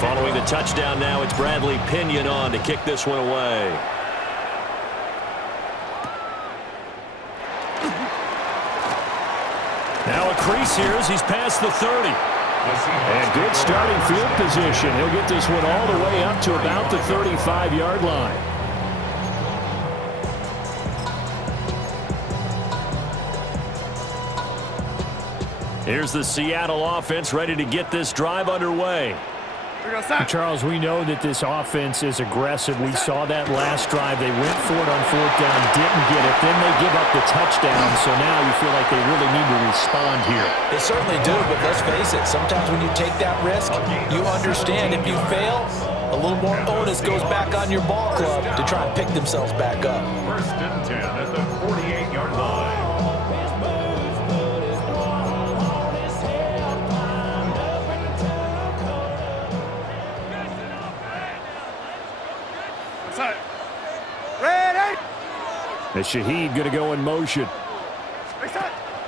Following the touchdown now, it's Bradley Pinion on to kick this one away. Now a crease here as he's past the 30. And good starting field position. He'll get this one all the way up to about the 35-yard line. Here's the Seattle offense ready to get this drive underway. Charles, we know that this offense is aggressive. We saw that last drive. They went for it on fourth down, didn't get it. Then they give up the touchdown, so now you feel like they really need to respond here. They certainly do, but let's face it. Sometimes when you take that risk, you understand if you fail, a little more onus goes back on your ball club to try and pick themselves back up. First and 10 at the 48-yard line. And Shaheed going to go in motion.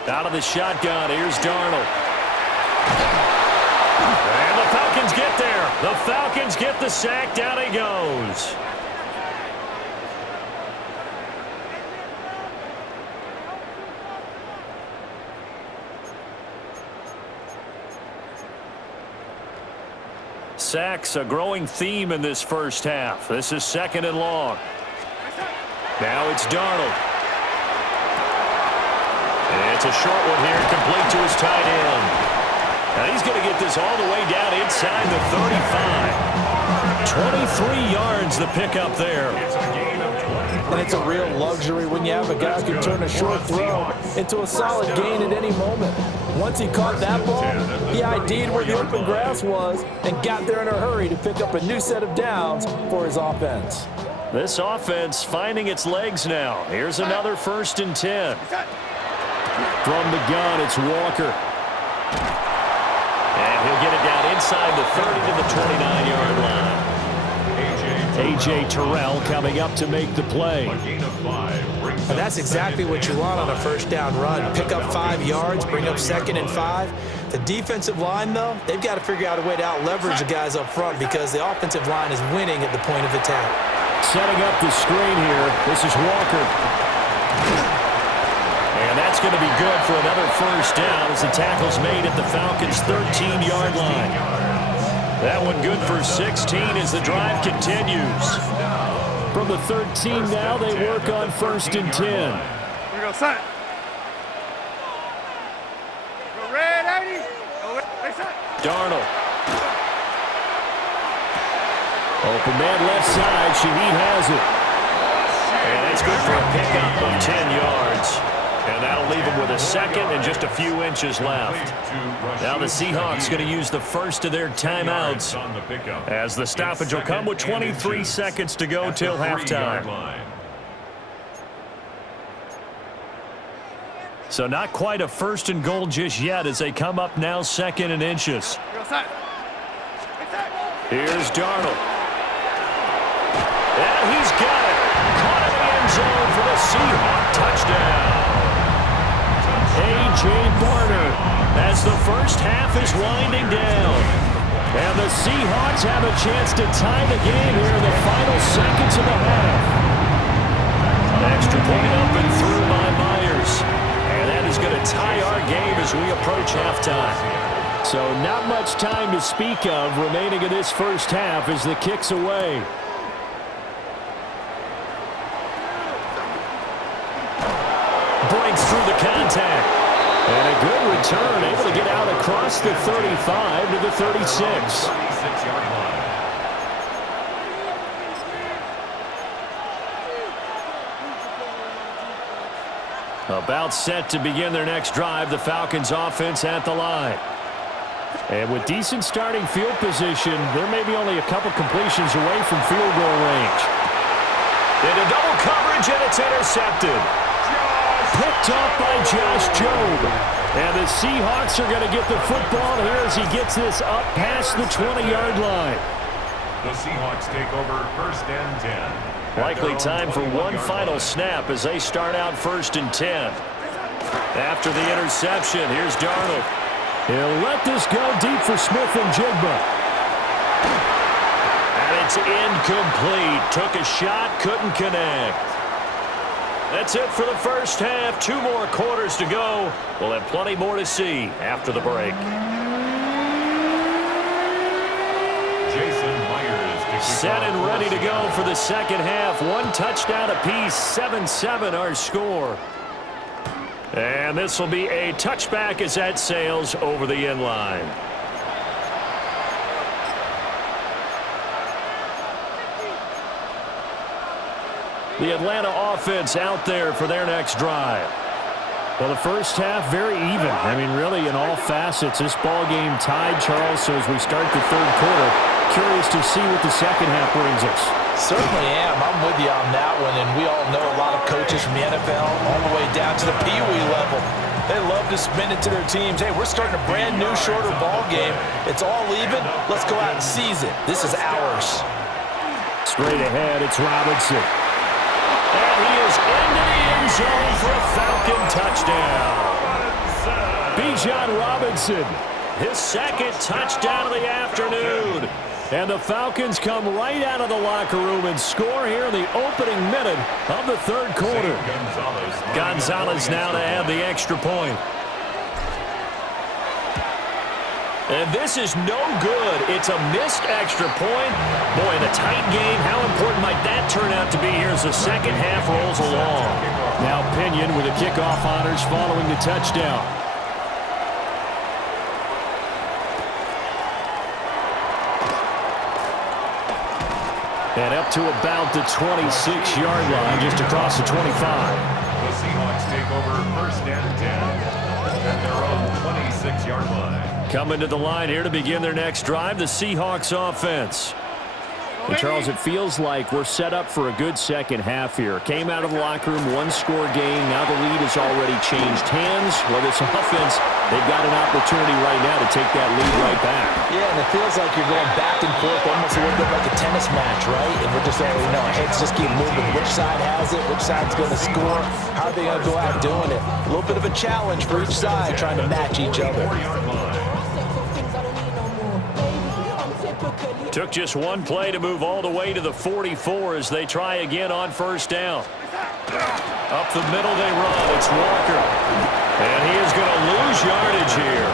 Out of the shotgun, here's Darnold. And the Falcons get there. The Falcons get the sack. Down he goes. Sacks, a growing theme in this first half. This is second and long. Now it's Darnold. And it's a short one here, complete to his tight end. Now he's going to get this all the way down inside the 35. 23 yards the pickup there. And it's a real luxury when you have a guy who can turn a short throw into a solid gain at any moment. Once he caught that ball, he ID'd where the open grass was and got there in a hurry to pick up a new set of downs for his offense. This offense finding its legs now. Here's another 1st and 10. From the gun, it's Walker. And he'll get it down inside the 30 to the 29-yard line. A.J. Terrell coming up to make the play. And that's exactly what you want on a first down run. Pick up 5 yards, bring up 2nd and 5. The defensive line, though, they've got to figure out a way to out-leverage the guys up front because the offensive line is winning at the point of attack. Setting up the screen here. This is Walker. And that's going to be good for another first down as the tackle's made at the Falcons' 13-yard line. That one good for 16 as the drive continues. From the 13 now, they work on 1st and 10. Here we go, son. Go red, 80. Go red, son. Darnold. Open man left side. Shaheed has it. And that's good for a pickup of 10 yards. And that'll leave him with a second and just a few inches left. Now the Seahawks going to use the first of their timeouts as the stoppage will come with 23 seconds to go till halftime. So not quite a 1st and goal just yet as they come up now 2nd and inches. Here's Darnold. And he's got it. Caught in the end zone for the Seahawk touchdown. A.J. Barner as the first half is winding down. And the Seahawks have a chance to tie the game here in the final seconds of the half. Extra point up and through by Myers. And that is going to tie our game as we approach halftime. So not much time to speak of remaining in this first half as the kick's away. Breaks through the contact. And a good return, able to get out across the 35 to the 36. About set to begin their next drive, the Falcons offense at the line. And with decent starting field position, they're maybe only a couple completions away from field goal range. Into double coverage, and it's intercepted. Picked off by Josh Jobe. And the Seahawks are going to get the football here as he gets this up past the 20-yard line. The Seahawks take over 1st and 10. Likely time for one final snap as they start out 1st and 10. After the interception, here's Darnold. He'll let this go deep for Smith and Jigba. And it's incomplete. Took a shot, couldn't connect. That's it for the first half. 2 more quarters to go. We'll have plenty more to see after the break. Jason Myers. Set and ready to go for the second half. 1 touchdown apiece, 7-7 our score. And this will be a touchback as that sails over the end line. The Atlanta offense out there for their next drive. Well, the first half, very even. I mean, really, in all facets, this ball game tied, Charles. So as we start the third quarter, curious to see what the second half brings us. Certainly am. I'm with you on that one, and we all know a lot of coaches from the NFL all the way down to the Pee Wee level. They love to spin it to their teams. Hey, we're starting a brand new, shorter ball game. It's all even. Let's go out and seize it. This is ours. Straight ahead, it's Robinson. And he is into the end zone for a Falcon touchdown. Bijan Robinson. His second touchdown of the afternoon. And the Falcons come right out of the locker room and score here in the opening minute of the third quarter. Gonzalez now to add the extra point. And this is no good. It's a missed extra point. Boy, in a tight game, how important might that turn out to be here as the second half rolls along? Now Pinion with the kickoff honors following the touchdown. And up to about the 26-yard line, just across the 25. The Seahawks take over first and 10 at their own 26-yard line. Coming to the line here to begin their next drive, the Seahawks offense. And Charles, it feels like we're set up for a good second half here. Came out of the locker room, 1-score game. Now the lead has already changed hands. Well, this offense, they've got an opportunity right now to take that lead right back. Yeah, and it feels like you're going back and forth, almost a little bit like a tennis match, right? And we're just, our heads just keep moving. Which side has it? Which side's going to score? How are they going to go out doing it? A little bit of a challenge for each side, trying to match each other. Took just one play to move all the way to the 44 as they try again on first down. Up the middle they run. It's Walker. And he is going to lose yardage here.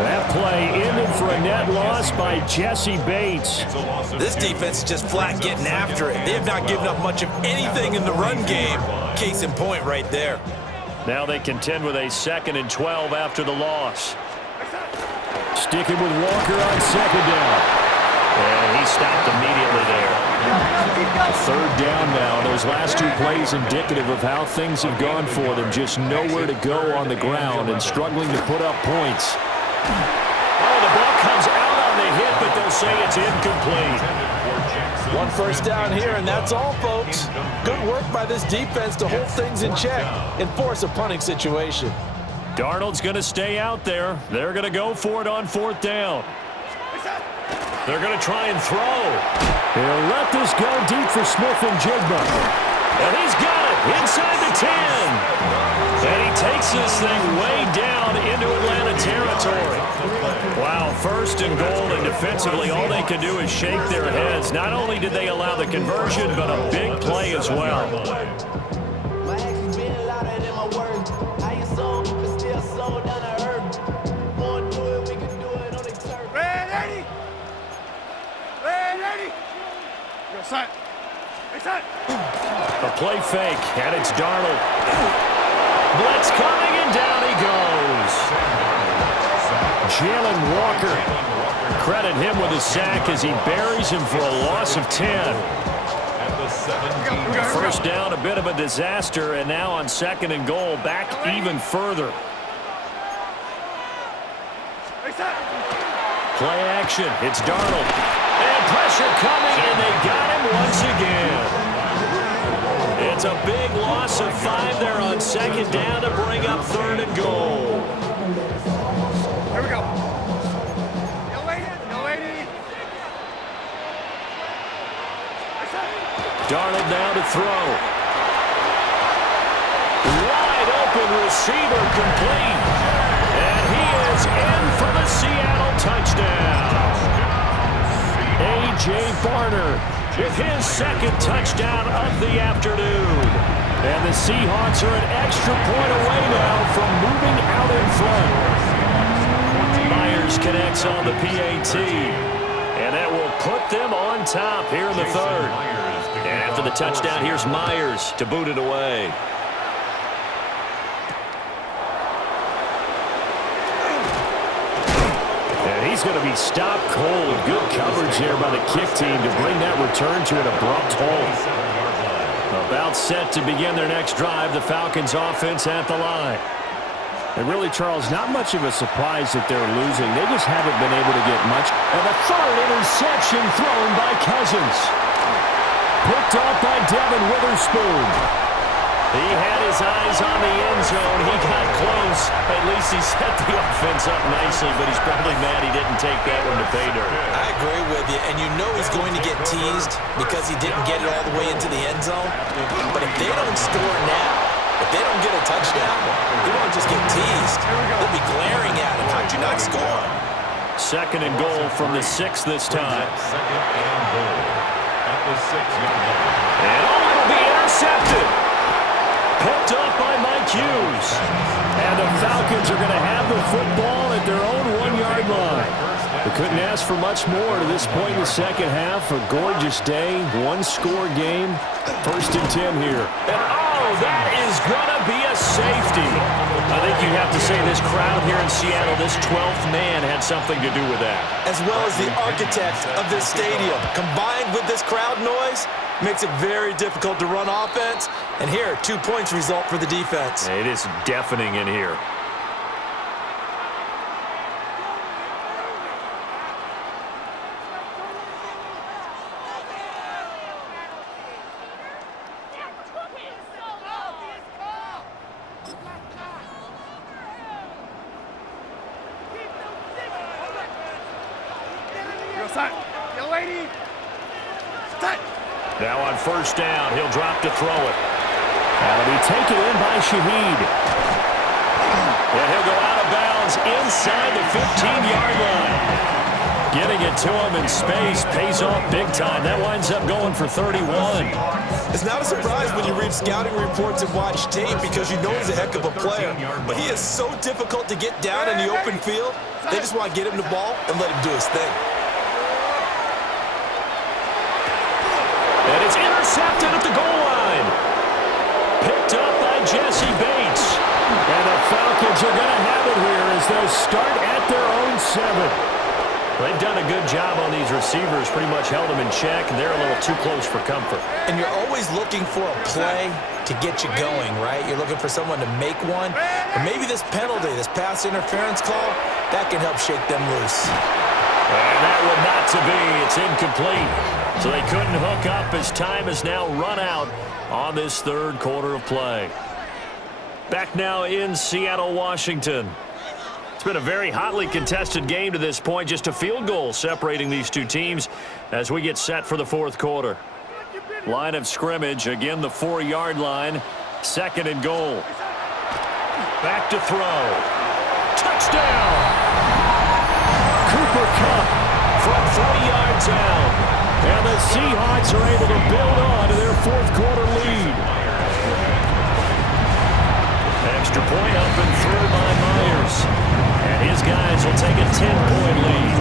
That play ended for a net loss by Jesse Bates. This defense is just flat getting after it. They have not given up much of anything in the run game. Case in point right there. Now they contend with a 2nd and 12 after the loss. Sticking with Walker on second down. And he stopped immediately there. Third down now. Those last 2 plays indicative of how things have gone for them. Just nowhere to go on the ground and struggling to put up points. Oh, the ball comes out on the hit, but they'll say it's incomplete. 1 first down here, and that's all, folks. Good work by this defense to hold things in check and force a punting situation. Darnold's going to stay out there. They're going to go for it on 4th down. They're going to try and throw. They'll let this go deep for Smith and Jigba. And he's got it inside the 10. And he takes this thing way down into Atlanta territory. Wow, 1st and goal, and defensively all they can do is shake their heads. Not only did they allow the conversion, but a big play as well. A play fake, and it's Darnold. Blitz coming, and down he goes. Jalen Walker. Credit him with a sack as he buries him for a loss of 10. First down, a bit of a disaster, and now on 2nd and goal, back even further. Play action, it's Darnold. And pressure coming, and they got him once again. It's a big loss of 5 there on 2nd down to bring up 3rd and goal. Here we go. No waiting. Darnold now to throw. Wide open receiver complete. And he is in for the Seattle touchdown. A.J. Barner with his second touchdown of the afternoon. And the Seahawks are an extra point away now from moving out in front. Myers connects on the PAT. And that will put them on top here in the third. And after the touchdown, here's Myers to boot it away. And he's going to be stopped cold. Good coverage there by the kick team to bring that return to an abrupt halt. About set to begin their next drive, the Falcons offense at the line. And really, Charles, not much of a surprise that they're losing. They just haven't been able to get much. And the third interception thrown by Cousins. Picked off by Devin Witherspoon. He had his eyes on the end zone. He got close. At least he set the offense up nicely, but he's probably mad he didn't take that one to pay dirt. I agree with you, and you know he's going to get teased because he didn't get it all the way into the end zone. But if they don't score now, if they don't get a touchdown, he won't just get teased. They'll be glaring at him. How'd you not score? Second and goal from the 6 this time. Second and goal at the 6-yard line. And it'll be intercepted. Picked up by Mike Hughes. And the Falcons are going to have the football at their own 1-yard line. They couldn't ask for much more to this point in the second half. A gorgeous day, one-score game. 1st and 10 here. And that is going to be a safety. I think you have to say this crowd here in Seattle, this 12th man had something to do with that. As well as the architect of this stadium, combined with this crowd noise, makes it very difficult to run offense. And here, 2 points result for the defense. It is deafening in here. Now on 1st down, he'll drop to throw it. That'll be taken in by Shaheed. And he'll go out of bounds inside the 15-yard line. Getting it to him in space pays off big time. That winds up going for 31. It's not a surprise when you read scouting reports and watch tape because you know he's a heck of a player. But he is so difficult to get down in the open field. They just want to get him the ball and let him do his thing. And it's intercepted at the goal line. Picked up by Jesse Bates. And the Falcons are going to have it here as they'll start at their own 7. They've done a good job on these receivers, pretty much held them in check, and they're a little too close for comfort. And you're always looking for a play to get you going, right? You're looking for someone to make one. And maybe this penalty, this pass interference call, that can help shake them loose. And that one not to be. It's incomplete. So they couldn't hook up as time has now run out on this 3rd quarter of play. Back now in Seattle, Washington. It's been a very hotly contested game to this point. Just a field goal separating these two teams as we get set for the 4th quarter. Line of scrimmage, again the 4-yard line. 2nd and goal. Back to throw. Touchdown! Cooper Kupp from 40 yards out. And the Seahawks are able to build on to their 4th quarter lead. Extra point up and through by Myers. And his guys will take a 10-point lead.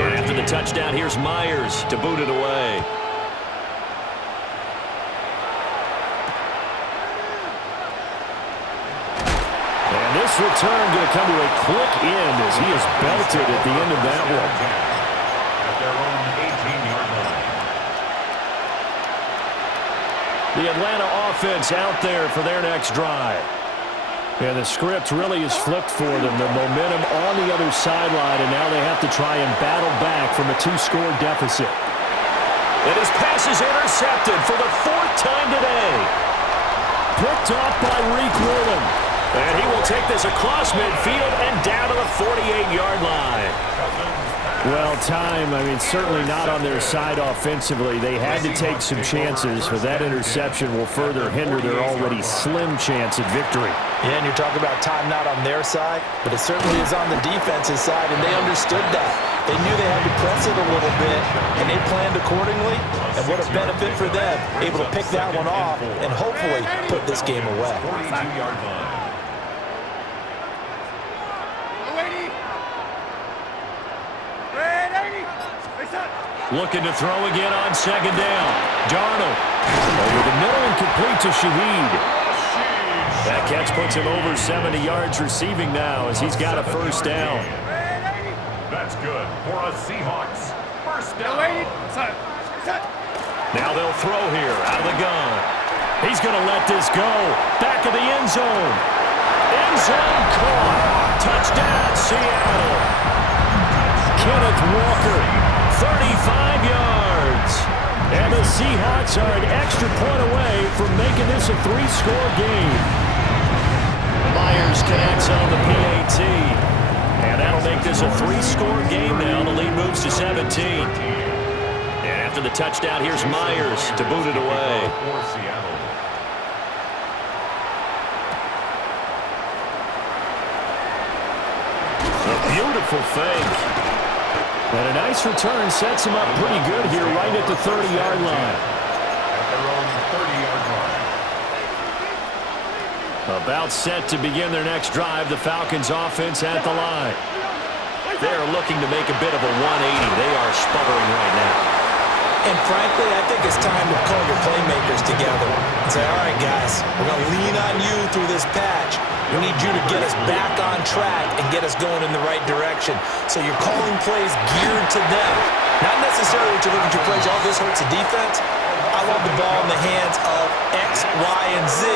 And after the touchdown, here's Myers to boot it away. And this return going to come to a quick end as he is belted at the end of that one. At their own 18-yard line. The Atlanta offense out there for their next drive. And the script really is flipped for them. The momentum on the other sideline, and now they have to try and battle back from a 2-score deficit. And his pass is intercepted for the 4th time today. Picked off by Reek Woolen. And he will take this across midfield and down to the 48-yard line. Well, certainly not on their side offensively. They had to take some chances, but that interception will further hinder their already slim chance at victory. Yeah, and you're talking about time not on their side, but it certainly is on the defensive side, and they understood that. They knew they had to press it a little bit, and they planned accordingly. And what a benefit for them, able to pick that one off and hopefully put this game away. 42-yard line. Looking to throw again on second down. Darnold over the middle and complete to Shaheed. That catch puts him over 70 yards receiving now as he's got a first down. That's good for a Seahawks first down. Now they'll throw here out of the gun. He's going to let this go. Back of the end zone. End zone caught. Touchdown, Seattle. Kenneth Walker. 35 yards. And the Seahawks are an extra point away from making this a 3-score game. Myers connects on the PAT. And that'll make this a 3-score game now. The lead moves to 17. And after the touchdown, here's Myers to boot it away. For Seattle. A beautiful fake. And a nice return sets him up pretty good here right at the 30-yard line. At their own 30-yard line. About set to begin their next drive, the Falcons offense at the line. They're looking to make a bit of a 180. They are sputtering right now. And frankly, I think it's time to call your playmakers together and say, all right, guys, we're going to lean on you through this patch. We need you to get us back on track and get us going in the right direction. So you're calling plays geared to them. Not necessarily to look at your plays, oh, this hurts the defense. I want the ball in the hands of X, Y, and Z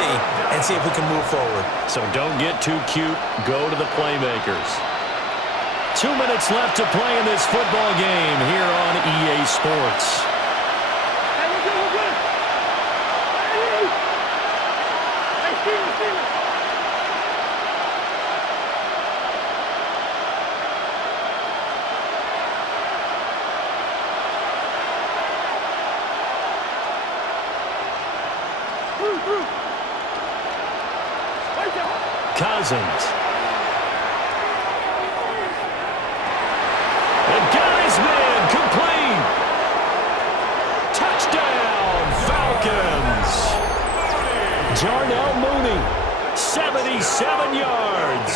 and see if we can move forward. So don't get too cute. Go to the playmakers. 2 minutes left to play in this football game here on EA Sports. Cousins. And got his man complete. Touchdown, Falcons. Darnell Mooney, 77 yards.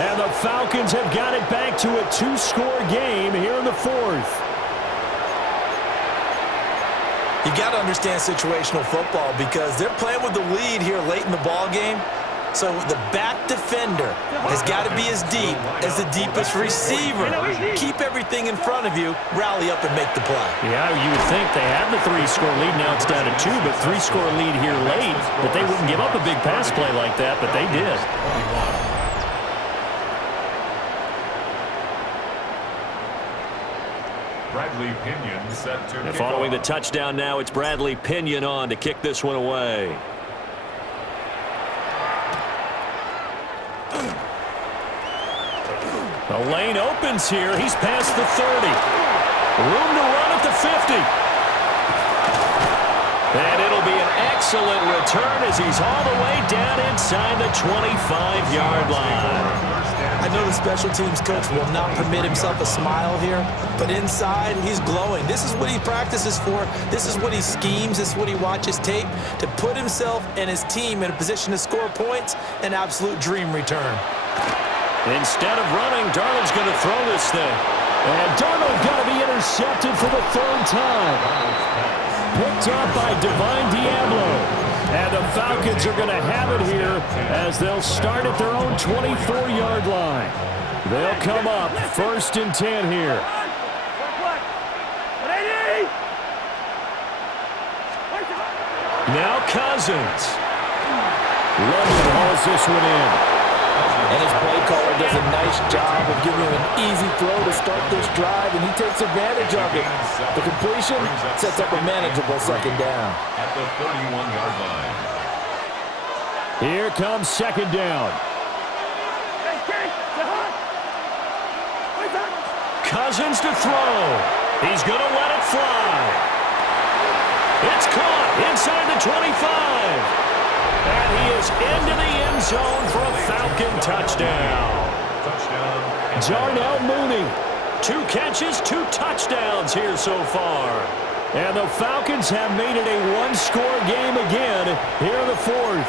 And the Falcons have got it back to a 2-score game here in the fourth. You got to understand situational football because they're playing with the lead here late in the ball game. So the back defender has got to be as deep as the deepest receiver. Keep everything in front of you, rally up and make the play. Yeah, you would think they have the 3-score lead. Now it's down to 2, but 3-score lead here late. But they wouldn't give up a big pass play like that, but they did. Bradley Pinion set to And following the touchdown now, it's Bradley Pinion on to kick this one away. The lane opens here. He's past the 30. Room to run at the 50. And it'll be an excellent return as he's all the way down inside the 25-yard line. I know the special teams coach will not permit himself a smile here, but inside he's glowing. This is what he practices for. This is what he schemes. This is what he watches tape to put himself and his team in a position to score points. An absolute dream return. Instead of running, Darnold's going to throw this thing. And Darnold got to be intercepted for the 3rd time. Picked up by Divine Diablo. And the Falcons are going to have it here as they'll start at their own 24-yard line. They'll come up 1st and 10 here. Now Cousins. London hauls this one in. And his play caller does a nice job of giving him an easy throw to start this drive, and he takes advantage of it. The completion sets up a manageable 2nd down. At the 31-yard line. Here comes 2nd down. Cousins to throw. He's going to let it fly. It's caught inside the 25. And he is into the end zone for a Falcon touchdown. Touchdown. Darnell Mooney, 2 catches, 2 touchdowns here so far. And the Falcons have made it a one-score game again here in the fourth.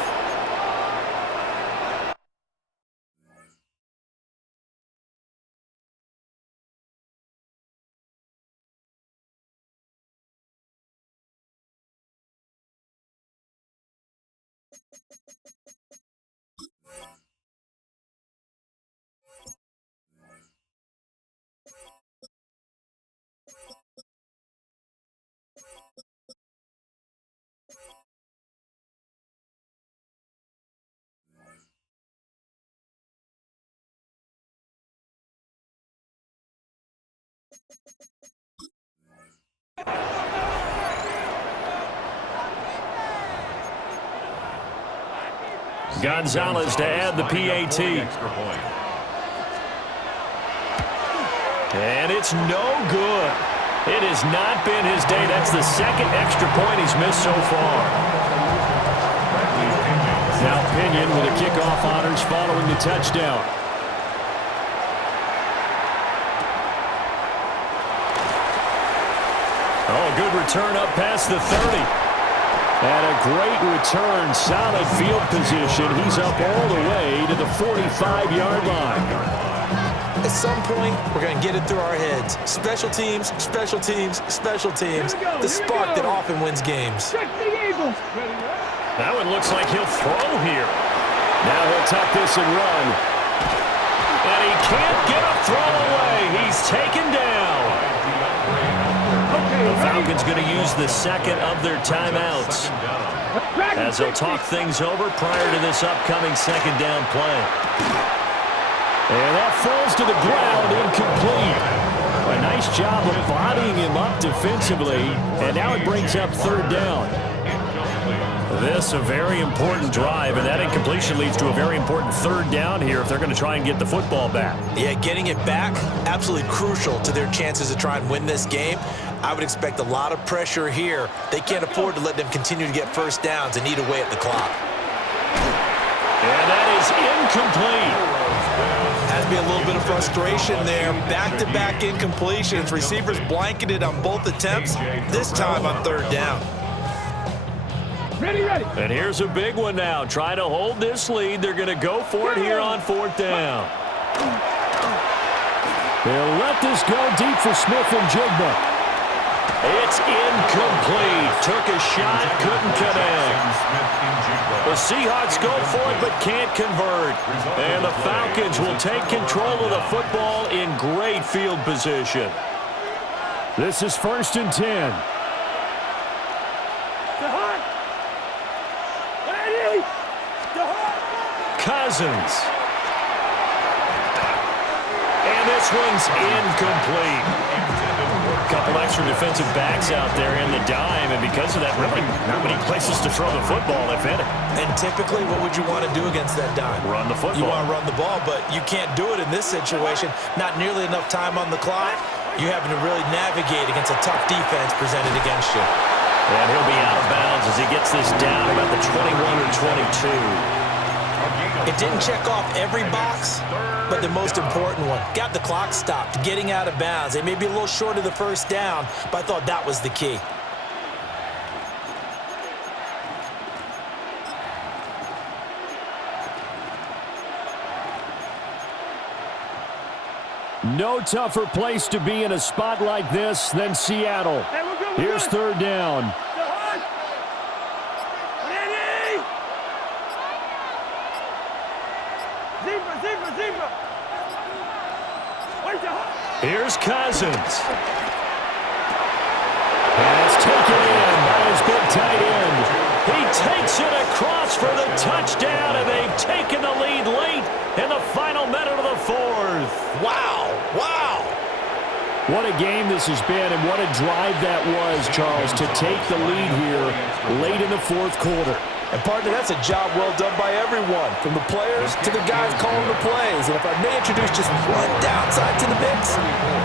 Gonzalez to add the PAT. And it's no good. It has not been his day. That's the second extra point he's missed so far. Now Pinion with a kickoff honors following the touchdown. Oh, good return up past the 30. And a great return, solid field position. He's up all the way to the 45-yard line. At some point, we're going to get it through our heads. Special teams, special teams, special teams. The spark that often wins games. That one looks like he'll throw here. Now he'll tuck this and run. And he can't get a throw away. He's taken down. The Falcons going to use the second of their timeouts as they'll talk things over prior to this upcoming second down play. And that falls to the ground, incomplete. A nice job of bodying him up defensively, and now it brings up third down. This a very important drive, and that incompletion leads to a very important third down here if they're going to try and get the football back. Yeah, getting it back, absolutely crucial to their chances to try and win this game. I would expect a lot of pressure here. They can't afford to let them continue to get first downs and eat away at the clock. And that is incomplete. Has to be a little bit of frustration there. Back-to-back incompletions. Receivers blanketed on both attempts, this time on third down. Ready. And here's a big one now. Trying to hold this lead. They're going to go for it here on fourth down. They'll let this go deep for Smith and Jigba. It's incomplete. Took a shot, couldn't connect. The Seahawks go for it but can't convert. And the Falcons will take control of the football in great field position. This is 1st and 10. Cousins. And this one's incomplete. A couple extra defensive backs out there in the dime, and because of that, really not many places to throw the football, if any. And typically, what would you want to do against that dime? Run the football. You want to run the ball, but you can't do it in this situation. Not nearly enough time on the clock. You're having to really navigate against a tough defense presented against you. And he'll be out of bounds as he gets this down about the 21 or 22. It didn't check off every box, but the most important one. Got the clock stopped, getting out of bounds. They may be a little short of the first down, but I thought that was the key. No tougher place to be in a spot like this than Seattle. Here's third down. Here's Cousins. And it's taken in by his big tight end. He takes it across for the touchdown, and they've taken the lead late in the final minute of the fourth. Wow. What a game this has been, and what a drive that was, Charles, to take the lead here late in the fourth quarter. And partner, that's a job well done by everyone, from the players to the guys calling the plays. And if I may introduce just one downside to the mix,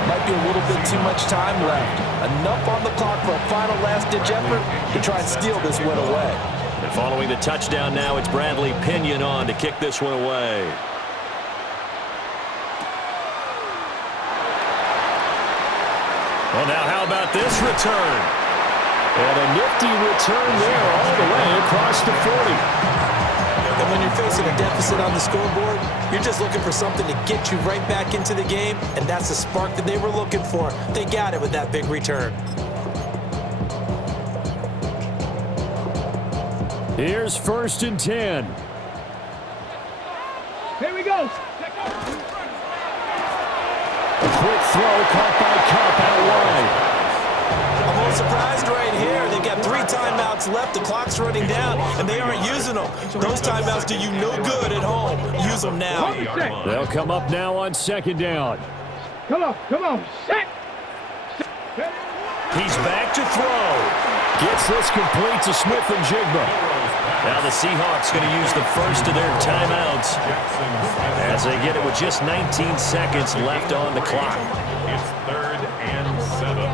might be a little bit too much time left. Enough on the clock for a final last-ditch effort to try and steal this win away. And following the touchdown now, it's Bradley Pinion on to kick this one away. Well, now how about this return? And a nifty return there all the way across the 40. And when you're facing a deficit on the scoreboard, you're just looking for something to get you right back into the game, and that's the spark that they were looking for. They got it with that big return. Here's 1st and 10. Here we go. A quick throw caught by Kupp out wide. I'm a little surprised right here. They've got 3 timeouts left. The clock's running down, and they aren't using them. Those timeouts do you no good at home. Use them now. They'll come up now on 2nd down. Come on. Set. He's back to throw. Gets this complete to Smith-Njigba. Now the Seahawks going to use the first of their timeouts as they get it with just 19 seconds left on the clock. It's 3rd and 7.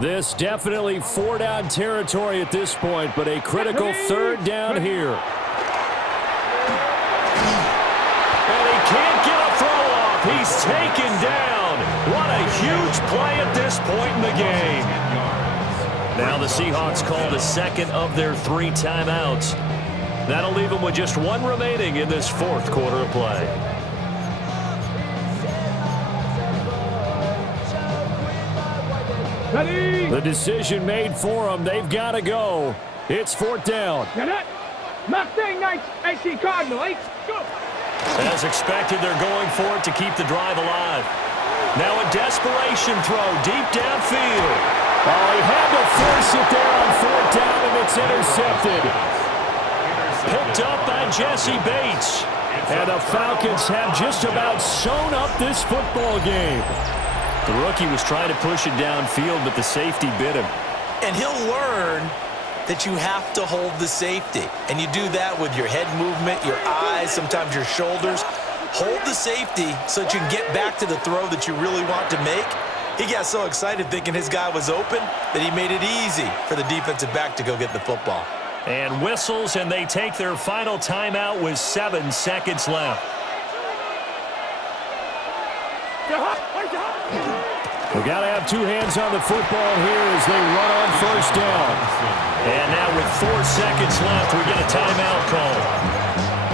This definitely 4-down territory at this point, but a critical 3rd down here. And he can't get a throw off. He's taken down. What a huge play at this point in the game. Now the Seahawks call the second of their 3 timeouts. That'll leave them with just 1 remaining in this 4th quarter of play. Ready. The decision made for them. They've got to go. It's 4th down. Mustang Knights, AC Cardinal, go. As expected, they're going for it to keep the drive alive. Now a desperation throw deep downfield. Oh, he had to force it there on 4th down, and it's intercepted. Picked up by Jesse Bates. And the Falcons have just about sewn up this football game. The rookie was trying to push it downfield, but the safety bit him. And he'll learn that you have to hold the safety. And you do that with your head movement, your eyes, sometimes your shoulders. Hold the safety so that you can get back to the throw that you really want to make. He got so excited thinking his guy was open that he made it easy for the defensive back to go get the football. And whistles, and they take their final timeout with 7 seconds left. We've got to have 2 hands on the football here as they run on 1st down. And now with 4 seconds left, we get a timeout call.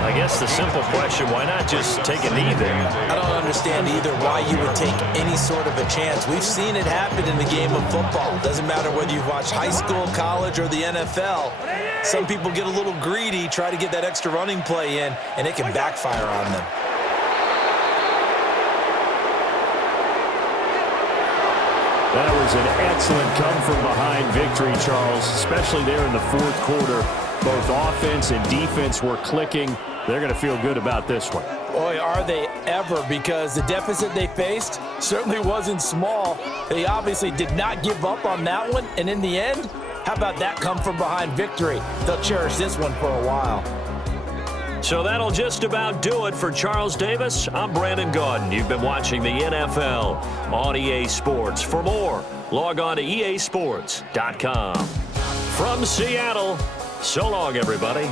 I guess the simple question, why not just take a knee there? I don't understand either why you would take any sort of a chance. We've seen it happen in the game of football. Doesn't matter whether you've watched high school, college, or the NFL. Some people get a little greedy, try to get that extra running play in, and it can backfire on them. That was an excellent come-from-behind victory, Charles, especially there in the 4th quarter. Both offense and defense were clicking. They're going to feel good about this one. Boy, are they ever, because the deficit they faced certainly wasn't small. They obviously did not give up on that one, and in the end, how about that come-from-behind victory? They'll cherish this one for a while. So that'll just about do it for Charles Davis. I'm Brandon Gaudin. You've been watching the NFL on EA Sports. For more, log on to easports.com. From Seattle, so long, everybody.